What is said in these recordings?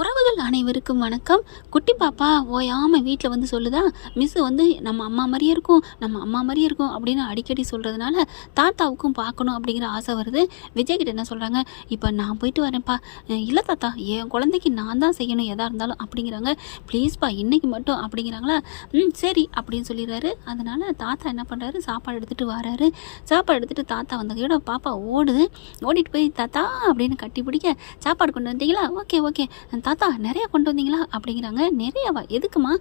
உறவுகள் அனைவருக்கும் வணக்கம். குட்டி பாப்பா ஓயாமல் வீட்டில் வந்து சொல்லுதா, மிஸ்ஸு வந்து நம்ம அம்மா மாதிரியே இருக்கும், நம்ம அம்மா மாதிரியே இருக்கும் அப்படின்னு அடிக்கடி சொல்கிறதுனால தாத்தாவுக்கும் பார்க்கணும் அப்படிங்கிற ஆசை வருது. விஜய் கிட்ட என்ன சொல்கிறாங்க, இப்போ நான் போயிட்டு வரேன்ப்பா. இல்லை தாத்தா, என் குழந்தைக்கு நான் தான் செய்யணும் எதாக இருந்தாலும் அப்படிங்கிறாங்க. ப்ளீஸ்ப்பா இன்னைக்கு மட்டும் அப்படிங்கிறாங்களா. சரி அப்படின்னு சொல்லிடுறாரு. அதனால் தாத்தா என்ன பண்ணுறாரு, சாப்பாடு எடுத்துகிட்டு வராரு. சாப்பாடு எடுத்துகிட்டு தாத்தா வந்தகையோட பாப்பா ஓடுது. ஓடிட்டு போய் தாத்தா அப்படின்னு கட்டி பிடிக்க, சாப்பாடு கொண்டு வந்தீங்களா, ஓகே ஓகே தாத்தா நிறையா கொண்டு வந்தீங்களா அப்படிங்கிறாங்க. நிறையாவா, எதுக்குமா?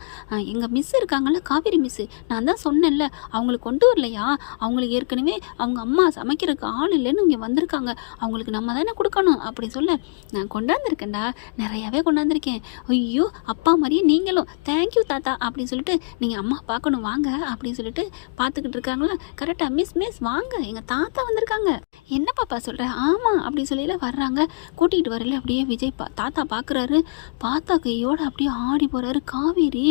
எங்கள் மிஸ் இருக்காங்கல்ல, காவேரி மிஸ்ஸு, நான் தான் சொன்னேன்ல, அவங்களுக்கு கொண்டு வரலையா, அவங்களுக்கு ஏற்கனவே அவங்க அம்மா சமைக்கிறதுக்கு ஆள் இல்லைன்னு இங்கே வந்திருக்காங்க, அவங்களுக்கு நம்ம தானே கொடுக்கணும் அப்படி சொல்ல, நான் கொண்டாந்துருக்கேன்டா, நிறையாவே கொண்டாந்துருக்கேன். ஐயோ அப்பா மாதிரியே நீங்களும், தேங்க்யூ தாத்தா அப்படின்னு சொல்லிட்டு, நீங்கள் அம்மா பார்க்கணும் வாங்க அப்படின்னு சொல்லிட்டு பார்த்துக்கிட்டு இருக்காங்களா. கரெக்டாக மிஸ் மிஸ் வாங்க, எங்கள் தாத்தா வந்திருக்காங்க. என்ன பாப்பா சொல்கிற? ஆமாம் அப்படின்னு சொல்லில வர்றாங்க. கூட்டிகிட்டு வரல அப்படியே விஜய் தாத்தா பார்க்குறாரு. பார்த்தா கையோட அப்படியே ஆடி போகிறாரு. காவேரி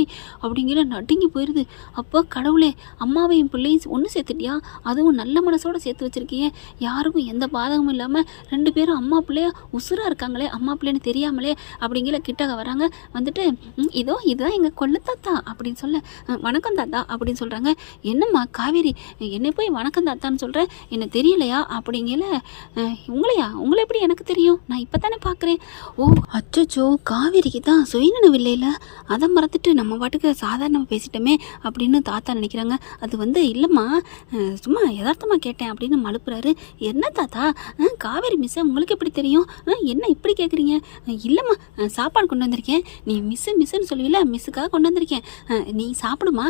அப்படிங்கிற நடுங்கி போயிடுது. அப்போ கடவுளே, அம்மாவையும் பிள்ளையும் ஒன்று சேர்த்துட்டியா, அதுவும் நல்ல மனசோட சேர்த்து வச்சிருக்கியே, யாருக்கும் எந்த பாதகமும் இல்லாமல் 2 பேரும் அம்மா பிள்ளையா உசுராக இருக்காங்களே, அம்மா பிள்ளைன்னு தெரியாமலே அப்படிங்கிற கிட்டக வராங்க. வந்துட்டு இதோ இதுதான் எங்கள் கொள்ளு தாத்தா அப்படின்னு சொல்ல, வணக்கம் தாத்தா அப்படின்னு சொல்கிறாங்க. என்னம்மா காவேரி, என்னை போய் வணக்கம் தாத்தான்னு சொல்கிறேன், என்ன தெரியலையா அப்படிங்கல. உங்களை எப்படி எனக்கு தெரியும், நான் இப்போ தானே பார்க்குறேன். ஓ அச்சோ, காவேரிக்கு தான் சுயநினைவு இல்லைல்ல, அதை மறந்துட்டு நம்ம பாட்டுக்கு சாதாரணமாக பேசிட்டோமே அப்படின்னு தாத்தா நினைக்கிறாங்க. அது வந்து இல்லைம்மா, சும்மா யதார்த்தமாக கேட்டேன் அப்படின்னு மழுப்புறாரு. என்ன தாத்தா, காவேரி மிஸ்ஸை உங்களுக்கு எப்படி தெரியும், என்ன இப்படி கேட்குறீங்க? இல்லைம்மா, சாப்பாடு கொண்டு வந்திருக்கேன், நீ மிஸ்ஸுன்னு சொல்லுவீல, மிஸ்ஸுக்காக கொண்டு வந்திருக்கேன், நீ சாப்பிடுமா,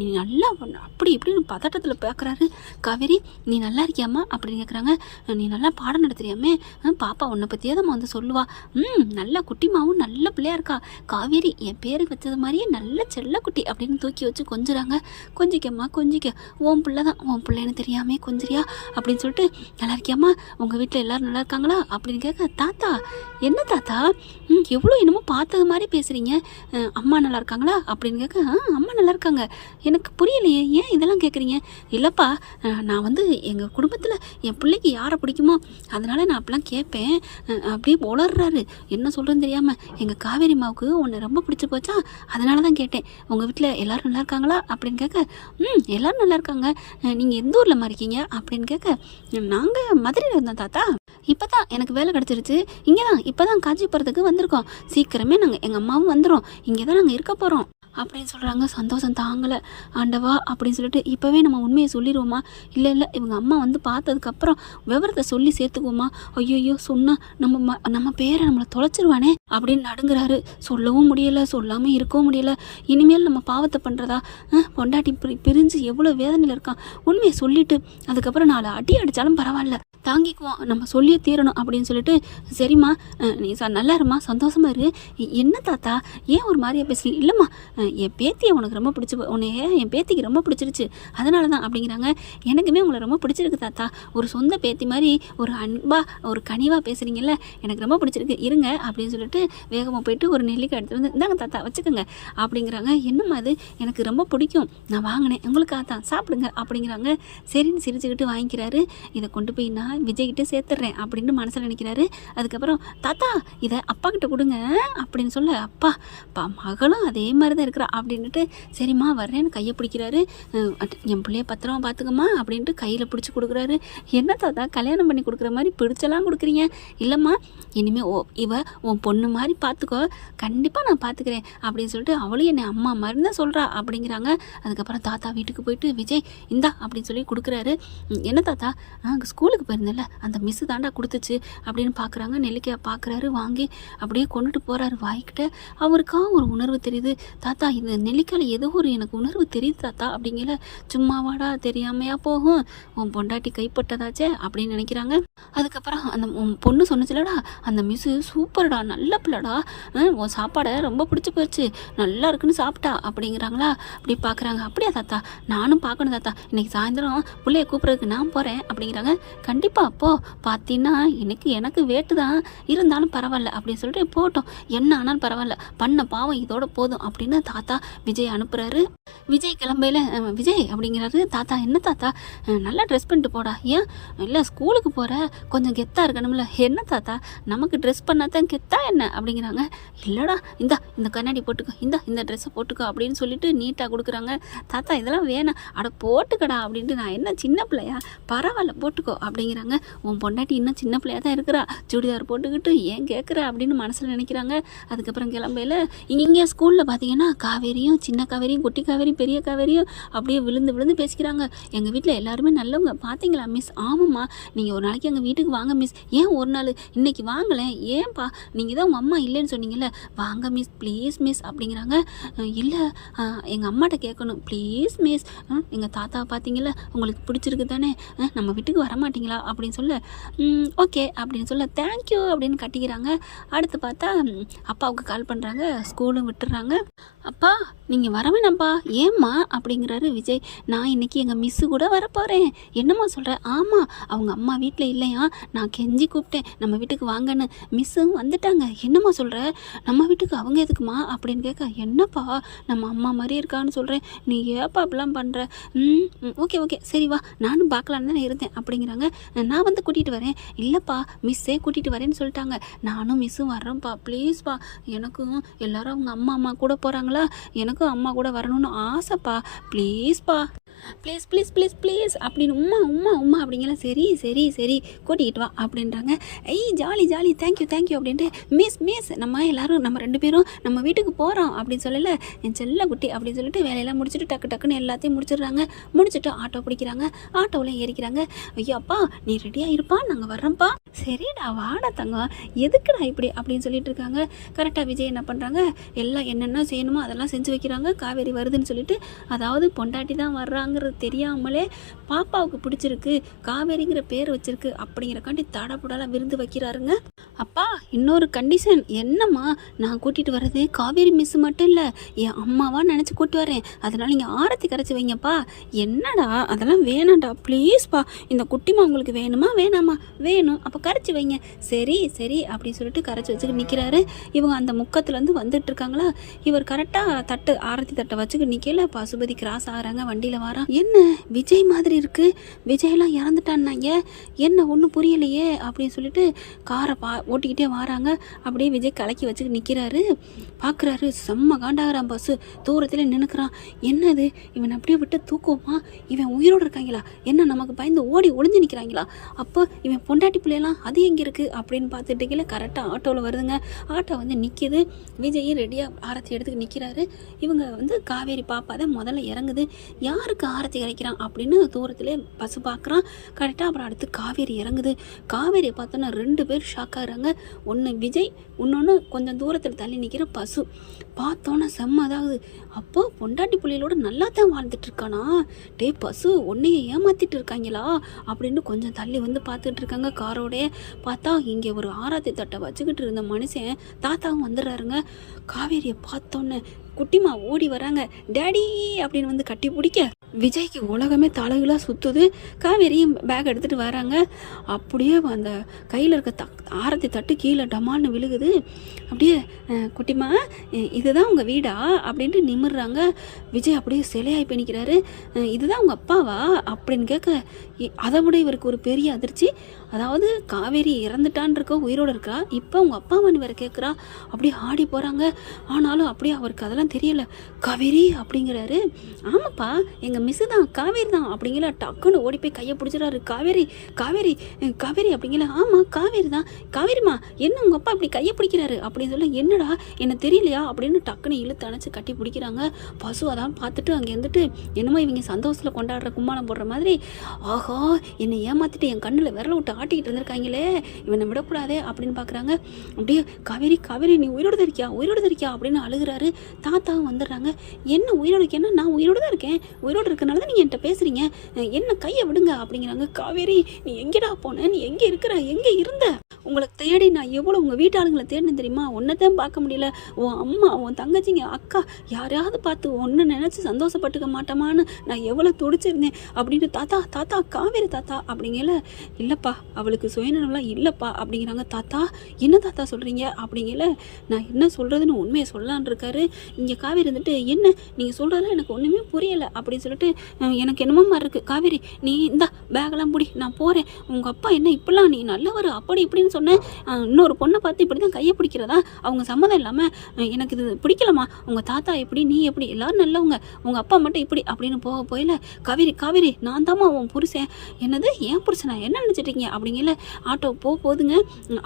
நீ நல்லா அப்படி இப்படின்னு பதட்டத்தில் பார்க்குறாரு. காவேரி நீ நல்லா இருக்கியாம்மா அப்படின்னு கேட்குறாங்க. நீ நல்லா பாடம் நடத்துறியாமே, பாப்பா உன்னை பற்றியே தான் வந்து சொல்லுவா, நல்லா குட்டிமாவும் நல்ல பிள்ளையா இருக்கா, காவேரி என் பேருக்கு வச்சது மாதிரியே நல்ல செல்ல குட்டி அப்படின்னு தூக்கி வச்சு கொஞ்சுறாங்க. கொஞ்சிக்கம்மா கொஞ்சிக்க, உன் பிள்ளை தான், உன் பிள்ளைன்னு தெரியாமே கொஞ்சிரியா அப்படின்னு சொல்லிட்டு, நல்லா இருக்கியாம்மா, உங்கள் வீட்டில் எல்லோரும் நல்லா இருக்காங்களா அப்படின்னு கேட்க, தாத்தா என்ன தாத்தா எவ்வளோ என்னமோ பார்த்தது மாதிரி பேசுகிறீங்க, அம்மா நல்லா இருக்காங்களா அப்படின்னு கேட்க, அம்மா நல்லா இருக்காங்க. எனக்கு புரியலையே, ஏன் இதெல்லாம் கேட்குறீங்க? இல்லைப்பா, நான் வந்து எங்கள் குடும்பத்தில் என் பிள்ளைக்கு யாரை பிடிக்குமோ அதனால் நான் அப்படிலாம் கேட்பேன். அப்படியே உளர்றாரு, என்ன சொல்கிறேன்னு தெரியாமல். எங்கள் காவேரி மாவுக்கு உன்னை ரொம்ப பிடிச்சி போச்சா, அதனால தான் கேட்டேன், உங்கள் வீட்டில் எல்லோரும் நல்லா இருக்காங்களா அப்படின்னு கேட்க, எல்லோரும் நல்லா இருக்காங்க. நீங்கள் எந்த ஊரில் இருக்கீங்க அப்படின்னு கேட்க, நாங்கள் மதுரையில் இருந்தோம் தாத்தா, இப்போ தான் எனக்கு வேலை கிடச்சிருச்சு, இங்கே தான் இப்போ தான் காஞ்சிபுரத்துக்கு வந்திருக்கோம், சீக்கிரமே நாங்கள் எங்கள் அம்மாவும் வந்துடும், இங்கே தான் நாங்கள் இருக்க போகிறோம் அப்படின்னு சொல்கிறாங்க. சந்தோஷம் தாங்கலை. ஆண்டவா அப்படின்னு சொல்லிட்டு, இப்போவே நம்ம உண்மையை சொல்லிடுவோமா, இல்லை இவங்க அம்மா வந்து பார்த்ததுக்கப்புறம் விவரத்தை சொல்லி சேர்த்துக்குவோமா, ஐயோ சொன்னால் நம்ம பேரை நம்மளை தொலைச்சிருவானே அப்படின்னு நடுங்கிறாரு. சொல்லவும் முடியலை, சொல்லாமல் இருக்கவும் முடியலை. இனிமேல் நம்ம பாவத்தை பண்ணுறதா, பொண்டாட்டி பிரிஞ்சு எவ்வளோ வேதனையில் இருக்கான், உண்மையை சொல்லிவிட்டு அதுக்கப்புறம் 4 அடி அடித்தாலும் பரவாயில்ல, தாங்கிக்குவோம், நம்ம சொல்லியே தீரணும் அப்படின்னு சொல்லிட்டு, சரிம்மா நீ நல்லா இருமா, சந்தோஷமா இரு. என்ன தாத்தா ஏன் ஒரு மாதிரியா பேசுறீங்க? இல்லைம்மா, என் பேத்தியை உனக்கு ரொம்ப உன்னைய என் பேத்திக்கு ரொம்ப பிடிச்சிருச்சு, அதனால தான் அப்படிங்கிறாங்க. எனக்குமே உங்களை ரொம்ப பிடிச்சிருக்கு தாத்தா, ஒரு சொந்த பேத்தி மாதிரி ஒரு அன்பாக ஒரு கனிவாக பேசுகிறீங்கல்ல, எனக்கு ரொம்ப பிடிச்சிருக்கு, இருங்க அப்படின்னு சொல்லிட்டு வேகமாக போயிட்டு ஒரு நெல்லிக்காய் எடுத்து வந்து, இந்தாங்க தாத்தா வச்சுக்கோங்க அப்படிங்கிறாங்க. என்னம்மா அது, எனக்கு ரொம்ப பிடிக்கும், நான் வாங்கினேன் உங்களுக்காக தான், சாப்பிடுங்க அப்படிங்கிறாங்க. சரின்னு சிரிச்சுக்கிட்டு வாங்கிக்கிறாரு. இதை கொண்டு போய் நான் விஜய்கிட்ட சேர்த்துட்றேன் அப்படின்னு மனசில் நினைக்கிறாரு. அதுக்கப்புறம் தாத்தா இதை அப்பா கிட்ட கொடுங்க அப்படின்னு சொல்ல, அப்பா மகளும் அதே மாதிரி தான் இருக்கிறா அப்படின்ட்டு, சரிம்மா வர்றேன்னு கையை பிடிக்கிறாரு. என் பிள்ளைய பத்திரமா பார்த்துக்கம்மா அப்படின்ட்டு கையில் பிடிச்சி கொடுக்குறாரு. என்ன தாத்தா கல்யாணம் பண்ணி கொடுக்குற மாதிரி பிடிச்செல்லாம் கொடுக்குறீங்க? இல்லைம்மா, இனிமேல் உன் பொண்ணு மாதிரி பார்த்துக்கோ, கண்டிப்பாக நான் பார்த்துக்கிறேன் அப்படின்னு சொல்லிட்டு அவளும் என்னை அம்மா மாதிரி தான் சொல்கிறா அப்படிங்கிறாங்க. அதுக்கப்புறம் தாத்தா வீட்டுக்கு போயிட்டு, விஜய் இந்தா அப்படின்னு சொல்லி கொடுக்குறாரு. என்ன தாத்தா, ஸ்கூலுக்கு போயிருந்தேன்ல அந்த மிஸ்ஸு தாண்டா கொடுத்துச்சு அப்படின்னு பார்க்குறாங்க. நெல்லிக்காய் பார்க்குறாரு, வாங்கி அப்படியே கொண்டுட்டு போகிறாரு வாய்க்கிட்ட. அவருக்கா ஒரு உணர்வு தெரியுது, தாத்தா இந்த நெல்லிக்காயில் ஏதோ ஒரு எனக்கு உணர்வு தெரியுது தாத்தா அப்படிங்கிற. சும்மாவாடா தெரியாமையா போகும், உன் பொண்டாட்டி கைப்பட்டதாச்சே அப்படின்னு நினைக்கிறாங்க. அதுக்கப்புறம் அந்த பொண்ணு சொன்னிச்சுலடா, அந்த மிஸ்ஸு சூப்பர்டா, நல்ல பிள்ளடா, உன் சாப்பாடை ரொம்ப பிடிச்சி போயிடுச்சு, நல்லா இருக்குன்னு சாப்பிட்டா அப்படிங்கிறாங்களா. அப்படி பார்க்குறாங்க. அப்படியா தாத்தா, நானும் பார்க்கணும் தாத்தா, இன்னைக்கு சாயந்தரம் பிள்ளைய கூப்பிட்றதுக்கு நான் போகிறேன் அப்படிங்கிறாங்க. கண்டிப்பாக அப்போது பார்த்தீங்கன்னா எனக்கு வேட்டு தான், இருந்தாலும் பரவாயில்ல அப்படின்னு சொல்லிட்டு, போட்டோம் என்ன ஆனாலும் பரவாயில்ல, பண்ண பாவம் இதோட போதும் அப்படின்னு தாத்தா விஜய் அனுப்புகிறாரு. விஜய் கிளம்பையில விஜய் அப்படிங்கிறாரு. தாத்தா என்ன தாத்தா நல்லா ட்ரெஸ் பண்ணிட்டு போடா. ஏன் இல்லை ஸ்கூலுக்கு போகிற கொஞ்சம் கெத்தாக இருக்கணும்ல. என்ன தாத்தா நமக்கு ட்ரெஸ் பண்ணால் தான் கெத்தா என்ன அப்படிங்கிறாங்க. இல்லைடா இந்த கண்ணாடி போட்டுக்கோ, இந்த ட்ரெஸ்ஸை போட்டுக்கோ அப்படின்னு சொல்லிட்டு நீட்டாக கொடுக்குறாங்க. தாத்தா இதெல்லாம் வேணாம், அட போட்டுக்கடா அப்படின்ட்டு. நான் என்ன சின்ன பிள்ளையா, பரவாயில்ல போட்டுக்கோ அப்படிங்கிறாங்க. உன் பொண்டாட்டி இன்னும் சின்ன பிள்ளையா தான் இருக்கிறா, சுடிதார் போட்டுக்கிட்டு ஏன் கேட்குற அப்படின்னு மனசில் நினைக்கிறாங்க. அதுக்கப்புறம் கிளம்பையில் இங்கே ஸ்கூலில் பார்த்தீங்கன்னா காவேரியும் சின்ன காவேரியும் குட்டி காவேரி பெரிய காவேரியும் அப்படியே விழுந்து விழுந்து பேசிக்கிறாங்க. எங்கள் வீட்டில் எல்லாருமே நல்லவங்க பார்த்தீங்களா மிஸ். ஆமாம்மா நீங்கள் ஒரு நாளைக்கு எங்கள் வீட்டுக்கு வாங்க மிஸ். ஏன் ஒரு நாள் இன்னைக்கு வாங்கலேன், ஏன்பா நீங்கள் தான் உங்கள் அம்மா இல்லைன்னு சொன்னீங்கல்ல, வாங்க மிஸ் ப்ளீஸ் மிஸ் அப்படிங்கிறாங்க. இல்லை எங்கள் அம்மாட்ட கேட்கணும் ப்ளீஸ் மிஸ். எங்கள் தாத்தாவை பார்த்தீங்களா உங்களுக்கு பிடிச்சிருக்கு தானே, நம்ம வீட்டுக்கு வரமாட்டிங்களா அப்படின்னு சொல்ல ஓகே அப்படின்னு சொல்ல தேங்க்யூ அப்படின்னு கட்டிக்கிறாங்க. அடுத்து பார்த்தா அப்பாவுக்கு கால் பண்ணுறாங்க, ஸ்கூலும் விட்டுறாங்க. அப்பா நீங்கள் வர வேணாம்ப்பா. ஏம்மா அப்படிங்கிறாரு விஜய். நான் இன்னைக்கு எங்கள் மிஸ்ஸு கூட வரப்போகிறேன். என்னம்மா சொல்கிறேன். ஆமாம் அவங்க அம்மா வீட்டில் இல்லையா, நான் கெஞ்சி கூப்பிட்டேன் நம்ம வீட்டுக்கு வாங்கன்னு, மிஸ்ஸும் வந்துட்டாங்க. என்னம்மா சொல்கிற, நம்ம வீட்டுக்கு அவங்க எதுக்குமா அப்படின்னு கேட்க, என்னப்பா நம்ம அம்மா மாதிரி இருக்கான்னு சொல்கிறேன், நீ ஏப்பா அப்படிலாம் பண்ணுற. ஓகே ஓகே சரி வா, நானும் பார்க்கலான்னு தானே இருந்தேன் அப்படிங்கிறாங்க. நான் வந்து கூட்டிகிட்டு வரேன். இல்லைப்பா மிஸ்ஸே கூட்டிகிட்டு வரேன்னு சொல்லிட்டாங்க, நானும் மிஸ்ஸும் வர்றேன்ப்பா ப்ளீஸ்ப்பா. எனக்கும் எல்லாரும் அவங்க அம்மா கூட போகிறாங்களா, எனக்கும் அம்மா கூட வரணும்னு ஆசைப்பா, ப்ளீஸ்ப்பா ப்ளீஸ் ப்ளீஸ் ப்ளீஸ் ப்ளீஸ் அப்படின்னு உம்மா உம்மா உம்மா அப்படிங்கிற. சரி சரி சரி கூட்டிகிட்டு வா அப்படின்றாங்க. ஜாலி ஜாலி தேங்க்யூ அப்படின்ட்டு மிஸ் நம்ம எல்லாரும் நம்ம 2 பேரும் நம்ம வீட்டுக்கு போகிறோம் அப்படின்னு சொல்லல என் செல்ல குட்டி அப்படின்னு சொல்லிட்டு வேலையெல்லாம் முடிச்சுட்டு டக்குன்னு எல்லாத்தையும் முடிச்சிடுறாங்க. முடிச்சுட்டு ஆட்டோ பிடிக்கிறாங்க, ஆட்டோவில் ஏறிக்கிறாங்க. ஐயோப்பா நீ ரெடியாக இருப்பா, நாங்கள் வர்றோம்ப்பா. சரிடா வாடா தங்கம், எதுக்குடா இப்படி அப்படின்னு சொல்லிட்டு இருக்காங்க. கரெக்டாக விஜய் என்ன பண்ணுறாங்க, எல்லாம் என்னென்ன செய்யணுமோ அதெல்லாம் செஞ்சு வைக்கிறாங்க. காவேரி வருதுன்னு சொல்லிட்டு, அதாவது பொண்டாட்டி தான் வர்றாங்கிறது தெரியாமலே பாப்பாவுக்கு பிடிச்சிருக்கு, காவேரிங்கிற பேர் வச்சிருக்கு அப்படிங்கிறக்காண்டி தடபுடலாம் விருந்து வைக்கிறாருங்க. அப்பா இன்னொரு கண்டிஷன் என்னம்மா, நான் கூட்டிகிட்டு வர்றது காவேரி மிஸ் மட்டும் இல்லை, என் அம்மாவா நினச்சி கூட்டி வரேன், அதனால் நீங்கள் ஆரத்தி கரைச்சி வைங்கப்பா. என்னடா அதெல்லாம் வேணாண்டா ப்ளீஸ்ப்பா, இந்த குட்டிமா உங்களுக்கு வேணுமா வேணாமா, வேணும் அப்போ கரைச்சி வைங்க. சரி சரி அப்படின்னு சொல்லிட்டு கரைச்சி வச்சுக்கிட்டு நிற்கிறாரு. இவங்க அந்த முக்கத்துலேருந்து வந்துட்டு இருக்காங்களா, இவர் கரெக்டாக ஆரத்தி தட்டை வச்சுக்கிட்டு நிற்கல. பசுபதி கிராஸ் ஆகிறாங்க, வண்டியில் வரான். என்ன விஜய் மாதிரி இருக்குது, விஜயெல்லாம் இறந்துட்டான்னாங்க, என்ன ஒன்றும் புரியலையே அப்படின்னு சொல்லிட்டு காரை ஓட்டிக்கிட்டே வராங்க. அப்படியே விஜய் கலக்கி வச்சுக்கிட்டு நிற்கிறாரு. பார்க்குறாரு, செம்ம காண்டாகிறான். பஸ்ஸு தூரத்தில் நின்றுக்கிறான். என்னது இவன் அப்படியே விட்டு தூக்குவோமா, இவன் உயிரோடு இருக்காங்களா, என்ன நமக்கு பயந்து ஓடி ஒளிஞ்சு நிற்கிறாங்களா, அப்போ இவன் பொண்டாட்டி பிள்ளையெல்லாம் அது எங்கே இருக்குது அப்படின்னு பார்த்துட்டு கரெக்டாக ஆட்டோவில் வருதுங்க. ஆட்டோ வந்து நிற்கிது. விஜயும் ரெடியாக ஆரத்தி எடுத்துக்கு நிற்கிறாரு. இவங்க வந்து காவேரி பாப்பா தான் முதல்ல இறங்குது. யாருக்கு ஆரத்தி கரைக்கிறான் அப்படின்னு தூரத்திலே பசு பார்க்குறான். கரெக்டாக அப்புறம் அடுத்து காவேரி இறங்குது. காவேரியை பார்த்தோன்னா 2 பேர் ஷாக் ஆகுறாங்க. ஒன்று விஜய், இன்னொன்று கொஞ்சம் தூரத்தில் தள்ளி நிற்கிற பசு. பார்த்தோன்னா செம்ம அதாவது, அப்போ பொண்டாட்டி பிள்ளைகளோட நல்லா தான் வாழ்ந்துட்டு இருக்கானா, டே பசு உன்னைய ஏமாத்திட்டு இருக்காங்களா அப்படின்னு கொஞ்சம் தள்ளி வந்து பார்த்துட்டு இருக்காங்க. காரோடைய பார்த்தா இங்கே ஒரு ஆராத்தி தட்டை வச்சுக்கிட்டு இருந்த மனுஷன் தாத்தாவும் வந்துடுறாருங்க. காவேரியை பார்த்தோன்னே குட்டிமா ஓடி வராங்க. டேடி அப்படின்னு வந்து கட்டி பிடிக்க விஜய்க்கு உலகமே தலைகளாக சுற்றுது. காவேரியும் பேக் எடுத்துகிட்டு வராங்க. அப்படியே அந்த கையில் இருக்க ஆரத்தி தட்டு கீழே டமால்னு விழுகுது. அப்படியே குட்டிமா இதுதான் உங்கள் வீடா அப்படின்ட்டு நிமிர்றாங்க. விஜய் அப்படியே சிலையாகி பண்ணிக்கிறாரு. இதுதான் உங்கள் அப்பாவா அப்படின்னு கேட்க, அதை விட இவருக்கு ஒரு பெரிய அதிர்ச்சி. அதாவது காவேரி இறந்துட்டான் இருக்கா, உயிரோடு இருக்கா, இப்போ உங்கள் அப்பா அம்மான்னு வேறு கேட்குறா. அப்படியே ஆடி போகிறாங்க. ஆனாலும் அப்படியே அவருக்கு அதெல்லாம் தெரியலை. காவேரி அப்படிங்கிறாரு. ஆமாப்பா எங்கள் மிஸ்ஸு தான் காவேரி தான் அப்படிங்கிற. டக்குன்னு ஓடி போய் கையை பிடிச்சிடாரு. காவேரி காவேரி காவேரி அப்படிங்கிற. ஆமாம் காவேரி தான். காவேரிமா என்ன உங்கள் அப்பா இப்படி கையை பிடிக்கிறாரு அப்படின்னு சொல்ல, என்னடா என்ன தெரியலையா அப்படின்னு டக்குன்னு இழுத்து அணைச்சி கட்டி பிடிக்கிறாங்க. பசு அதான் பார்த்துட்டு அங்கே இருந்துட்டு என்னமோ இவங்க சந்தோஷத்தில் கொண்டாடுற கும்மாளம் போடுற மாதிரி, ஆஹா என்னை ஏமாற்றிட்டு என் கண்ணில் விரல விட்டு ஆட்டிக்கிட்டு இருந்திருக்காங்களே, இவனை விடக்கூடாதே அப்படின்னு பார்க்குறாங்க. அப்படியே காவேரி காவேரி நீ உயிரோடு தான் இருக்கியா அப்படின்னு அழுகிறாரு. தாத்தாவும் வந்துடுறாங்க. என்ன உயிரோடு இருக்கேன்னா, நான் உயிரோடு தான் இருக்கேன், உயிரோடு இருக்கனால தான் நீங்கள் என்கிட்ட பேசுகிறீங்க, என்ன கையை விடுங்க அப்படிங்கிறாங்க. காவேரி நீ எங்கேடா போன, நீ எங்கே இருக்கிற, எங்கே இருந்த, உங்களை தேடி நான் எவ்வளோ உங்கள் வீட்டாளுங்களை தேடினேன் தெரியுமா, ஒன்றைத்தான் பார்க்க முடியல, உன் அம்மா உன் தங்கச்சிங்க அக்கா யாரையாவது பார்த்து ஒன்று நினச்சி சந்தோஷப்பட்டுக்க மாட்டோமான்னு நான் எவ்வளோ துடிச்சிருந்தேன் அப்படின்னு. தாத்தா தாத்தா காவேரி தாத்தா அப்படிங்கல. இல்லைப்பா அவளுக்கு சுயநலம்லாம் இல்லைப்பா அப்படிங்கிறாங்க. தாத்தா என்ன தாத்தா சொல்கிறீங்க அப்படிங்கல, நான் என்ன சொல்கிறதுன்னு உண்மையை சொல்லலான் இருக்காரு. இங்கே காவேரி இருந்துட்டு, என்ன நீங்கள் சொல்கிறதெல்லாம் எனக்கு ஒன்றுமே புரியலை அப்படின்னு சொல்லிட்டு, எனக்கு என்னமோ மாதிரி இருக்குது காவேரி, நீ இந்த பேகெல்லாம் பிடி, நான் போகிறேன். உங்கள் அப்பா என்ன இப்படிலாம் நீ நல்லவர் அப்படி இப்படின்னு சொன்னேன், இன்னொரு பொண்ணை பார்த்து இப்படி தான் கையை பிடிக்கிறதா, அவங்க சம்மதம் இல்லாமல் எனக்கு இது பிடிக்கலம்மா, உங்கள் தாத்தா எப்படி நீ எப்படி எல்லோரும் நல்லவங்க, உங்கள் அப்பா மட்டும் இப்படி அப்படின்னு போயில, காவேரி நான் தாம்மா உன் புருஷன். என்னது ஏன் புருஷனா, என்ன நினச்சிட்ருக்கீங்க அப்படிங்கல, ஆட்டோ போகுதுங்க,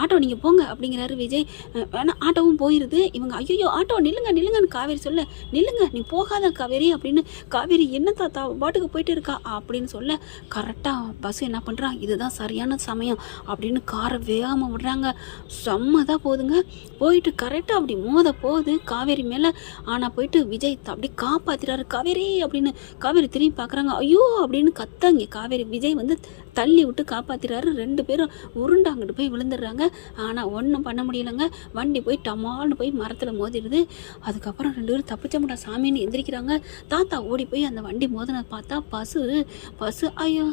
ஆட்டோ நீங்கள் போங்க அப்படிங்கிறாரு விஜய். வேணால் ஆட்டோவும் போயிடுது. இவங்க ஐயோ ஆட்டோ நில்லுங்கன்னு காவேரி சொல்ல, நில்லுங்க நீ போகாத காவேரி அப்படின்னு. காவேரி என்ன தாத்தா பாட்டுக்கு போயிட்டு இருக்கா அப்படின்னு சொல்ல, கரெக்டாக பஸ் என்ன பண்ணுறான், இதுதான் சரியான சமயம் அப்படின்னு காரை வேகாமல் விடுறாங்க. செம்மதாக போகுதுங்க. போயிட்டு கரெக்டாக அப்படி போகுது காவேரி மேலே. ஆனால் போயிட்டு விஜய் அப்படி காப்பாற்றிறாரு காவேரி அப்படின்னு. காவேரி திரும்பி பார்க்குறாங்க, ஐயோ அப்படின்னு கத்தாங்க. காவேரி விஜய் வந்து தள்ளி விட்டு காப்பாற்றிறாரு. 2 பேரும் உருண்டாங்கிட்டு போய் விழுந்துடுறாங்க. ஆனால் ஒன்றும் பண்ண முடியலைங்க. வண்டி போய் டமால்னு போய் மரத்தில் மோதிடுது. அதுக்கப்புறம் 2 பேரும் தப்பிச்ச முடியா சாமின்னு எந்திரிக்கிறாங்க. தாத்தா ஓடி போய் அந்த வண்டி மோதினதை பார்த்தா பசு ஐயோ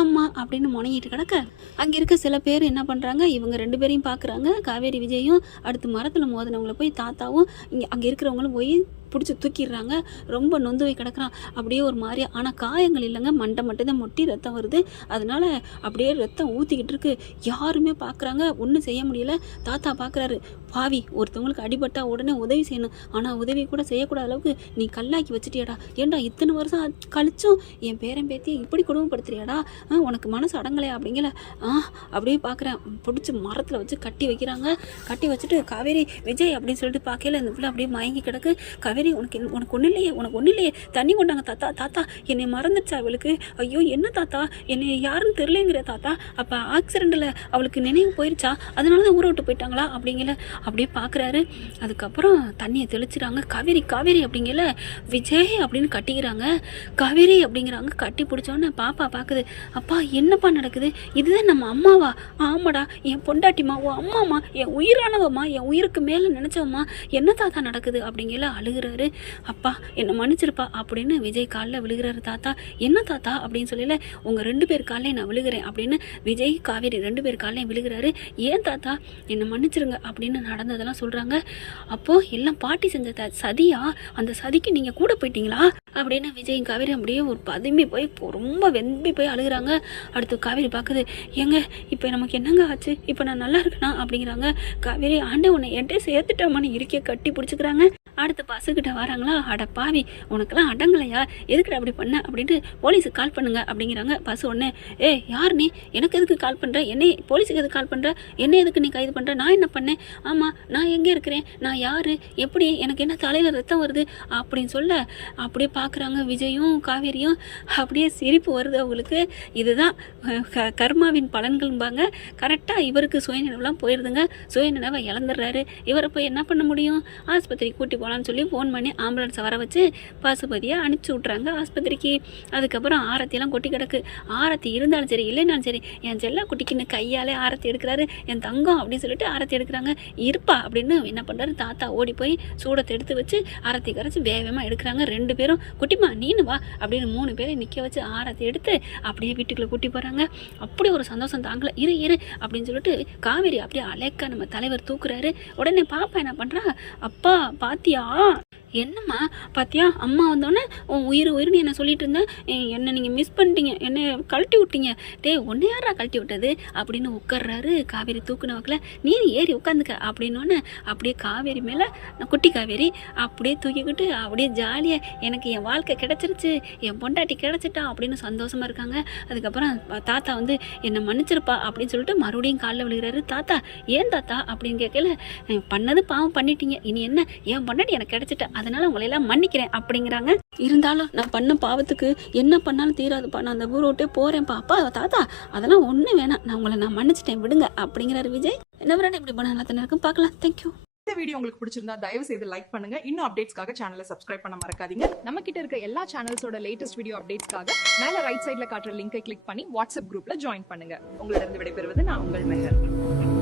அம்மா அப்படின்னு முணங்கிட்டு கிடக்க, அங்கே இருக்க சில பேர் என்ன பண்ணுறாங்க, இவங்க 2 பேரையும் பார்க்குறாங்க. காவேரி விஜயும் அடுத்து மரத்தில் மோதினவங்கள போய் தாத்தாவும் அங்கே இருக்கிறவங்களும் போய் பிடிச்சி தூக்கிடுறாங்க. ரொம்ப நொந்து போய் கிடக்குறான். அப்படியே ஒரு மாதிரியா, ஆனால் காயங்கள் இல்லைங்க, மண்டை மட்டும்தான் முட்டி ரத்தம் வருது. அதனால அப்படியே ரத்தம் ஊற்றிக்கிட்டு இருக்கு. யாருமே பார்க்குறாங்க, ஒன்றும் செய்ய முடியல. தாத்தா பார்க்குறாரு, பாவி ஒருத்தவங்களுக்கு அடிபட்டா உடனே உதவி செய்யணும், ஆனால் உதவி கூட செய்யக்கூடாத அளவுக்கு நீ கல்லாக்கி வச்சுட்டியாடா, ஏன்டா இத்தனை வருஷம் கழிச்சும் என் பேரன் பேத்தி இப்படி குடும்பப்படுத்துறியாடா, உனக்கு மனசு அடங்கலையா அப்படிங்கல. அப்படியே பார்க்குறேன். பிடிச்சி மரத்தில் வச்சு கட்டி வைக்கிறாங்க. கட்டி வச்சுட்டு காவேரி விஜய் அப்படின்னு சொல்லிட்டு பார்க்கல, இந்த பிள்ளை அப்படியே மயங்கி கிடக்கு. காவேரி உனக்கு ஒன்றும் இல்லையே தண்ணி கொண்டாங்க தாத்தா என்னை மறந்துடுச்சா அவளுக்கு, ஐயோ என்ன தாத்தா என்னை யாருன்னு தெரியலங்கிற தாத்தா, அப்போ ஆக்சிடெண்ட்டில் அவளுக்கு நினைவு போயிருச்சா, அதனால தான் ஊரை விட்டு போயிட்டாங்களா அப்படிங்கல. அப்படியே பார்க்குறாரு. அதுக்கப்புறம் தண்ணியை தெளிச்சுறாங்க. காவேரி அப்படிங்கல. விஜய் அப்படின்னு கட்டிக்கிறாங்க. காவேரி அப்படிங்கிறாங்க. கட்டி பிடிச்சோன்னே பாப்பா பார்க்குது. அப்பா என்னப்பா நடக்குது, இதுதான் நம்ம அம்மாவா, ஆமாடா என் பொண்டாட்டிமா, உன் அம்மாமா, என் உயிரானவம்மா, என் உயிருக்கு மேலே நினச்சவம்மா, என்ன தாத்தா நடக்குது அப்படிங்கல. அழுகிறாரு. அப்பா என்னை மன்னிச்சிருப்பா அப்படின்னு விஜய் காலில் விழுகிறாரு. தாத்தா என்ன தாத்தா அப்படின்னு சொல்லல, உங்கள் 2 பேர் காலையும் நான் விழுகிறேன் அப்படின்னு விஜய் காவேரி 2 பேர் காலையும் விழுகிறாரு. ஏன் தாத்தா என்னை மன்னிச்சிருங்க அப்படின்னு நடந்ததெல்லாம் சொல்கிறாங்க. அப்போது எல்லாம் பாட்டி செஞ்ச சதியா, அந்த சதிக்கு நீங்கள் கூட போயிட்டீங்களா அப்படின்னு விஜய் காவேரி அப்படியே ஒரு பதுமி போய் ரொம்ப வெம்பி போய் அழுகிறாங்க. அடுத்து காவேரி பார்க்குது, ஏங்க இப்போ நமக்கு என்னங்க ஆச்சு, இப்போ நான் நல்லா இருக்கேனா அப்படிங்கிறாங்க. காவேரி ஆண்டவனை என்கிட்ட சேர்த்துட்டாமான்னு இருக்கையை கட்டி பிடிச்சிக்கிறாங்க. அடுத்து பஸ்ஸுக்கிட்ட வராங்களா, அட பாவி உனக்கெல்லாம் அடங்கலையா, எதுக்குடா அப்படி பண்ண அப்படின்ட்டு போலீஸுக்கு கால் பண்ணுங்க அப்படிங்கிறாங்க. பஸ் ஒன்று, யார் நீ, எனக்கு எதுக்கு கால் பண்ணுற, என்னை போலீஸுக்கு எதுக்கு கால் பண்ணுற, என்ன எதுக்கு நீ கைது பண்ணுற, நான் என்ன பண்ணேன், ஆமாம் நான் எங்கே இருக்கிறேன், நான் யார், எப்படி எனக்கு என்ன தலையில் ரத்தம் வருது அப்படின்னு சொல்ல, அப்படியே பார்க்குறாங்க விஜயும் காவேரியும். அப்படியே சிரிப்பு வருது அவங்களுக்கு. இதுதான் கர்மாவின் பலன்கள்பாங்க. கரெக்டாக இவருக்கு சுயநினைவுலாம் போயிடுதுங்க. சுயநினைவை இழந்துடுறாரு. இவரை போய் என்ன பண்ண முடியும், ஆஸ்பத்திரி கூட்டி போகலான்னு சொல்லி ஃபோன் பண்ணி ஆம்புலன்ஸை வர வச்சு பசுபதியை அனுப்பிச்சி விட்றாங்க ஆஸ்பத்திரிக்கு. அதுக்கப்புறம் ஆரத்தியெல்லாம் கொட்டி கிடக்கு. ஆரத்தி இருந்தாலும் சரி இல்லைனாலும் சரி என் செல்ல குட்டிக்குன்னு கையாலே ஆரத்தி எடுக்கிறாரு. என் தங்கம் அப்படின்னு சொல்லிட்டு ஆரத்தி எடுக்கிறாங்க. இருப்பா அப்படின்னு என்ன பண்ணுறாரு, தாத்தா ஓடி போய் சூடத்தை எடுத்து வச்சு ஆரத்தி கரைச்சி வேகமாக எடுக்கிறாங்க. 2 பேரும் குட்டிமா நீனு வா அப்படின்னு 3 பேரை நிற்க வச்சு ஆரத்தி எடுத்து அப்படியே வீட்டுக்குள்ளே கூட்டி போகிறாங்க. அப்படி ஒரு சந்தோஷம் தாங்கல. இரு அப்படின்னு சொல்லிட்டு காவேரி அப்படியே அலேக்கா நம்ம தலைவர் தூக்குறாரு. உடனே பாப்பா என்ன பண்ணுறா, அப்பா பாத்தியா, என்னம்மா பாத்தியா அம்மா வந்தோடனே உன் உயிர்னு என்ன சொல்லிட்டு இருந்தேன், என்னை நீங்கள் மிஸ் பண்ணிட்டீங்க, என்னை கழட்டி விட்டீங்க, ஒன்று யாரா கழட்டி விட்டது அப்படின்னு உட்கார்றாரு. காவேரி தூக்குன வாக்கில் நீ ஏறி உட்காந்துக்க அப்படின்னோடனே அப்படியே காவேரி மேலே குட்டி காவேரி அப்படியே தூக்கிக்கிட்டு அப்படியே ஜாலியாக எனக்கு என் வாழ்க்கை கிடச்சிருச்சு, என் பொண்டாட்டி கிடச்சிட்டா அப்படின்னு சந்தோஷமாக இருக்காங்க. அதுக்கப்புறம் தாத்தா வந்து என்னை மன்னிச்சிருப்பா அப்படின்னு சொல்லிட்டு மறுபடியும் காலில் விழுகிறாரு. தாத்தா ஏன் தாத்தா அப்படின்னு கேட்கல, பண்ணது பாவம் பண்ணிட்டீங்க, இனி என்ன என் பொண்டாட்டி எனக்கு கிடச்சிட்டா, அதனால உங்களையெல்லாம் மன்னிக்கிறேன் அப்படிங்கிறாங்க. இருந்தாலும் நான் பண்ண பாவத்துக்கு என்ன பண்ணாலும் தீராதுப்பா, நான் அந்த ஊரை விட்டே போகிறேன்ப்பா. அப்பா தாத்தா அதெல்லாம் ஒன்றும் வேணாம், நான் மன்னிச்சிட்டேன் விடுங்க அப்படிங்கிறாரு விஜய். என்ன விட இப்படி பண்ண நல்லா தானே இருக்கும், பார்க்கலாம். தேங்க்யூ. இந்த வீடியோ உங்களுக்கு பிடிச்சிருந்தா தயவு செய்து லைக் பண்ணுங்க. இன்னும் அப்டேட்ஸ்க்காக சேனலை சப்ஸ்கிரைப் பண்ண மறக்காதீங்க. நம்ம கிட்ட இருக்க எல்லா சேனல்ஸோட லேட்டஸ்ட் வீடியோ அப்டேட்ஸ்க்காக மேல ரைட் சைட்ல காட்டுற லிங்கை கிளிக் பண்ணி வாட்ஸ்அப் குரூப்ல ஜாயின் பண்ணுங்க. உங்களிடம் விடைபெறுவது நான் உங்கள் மெஹர்.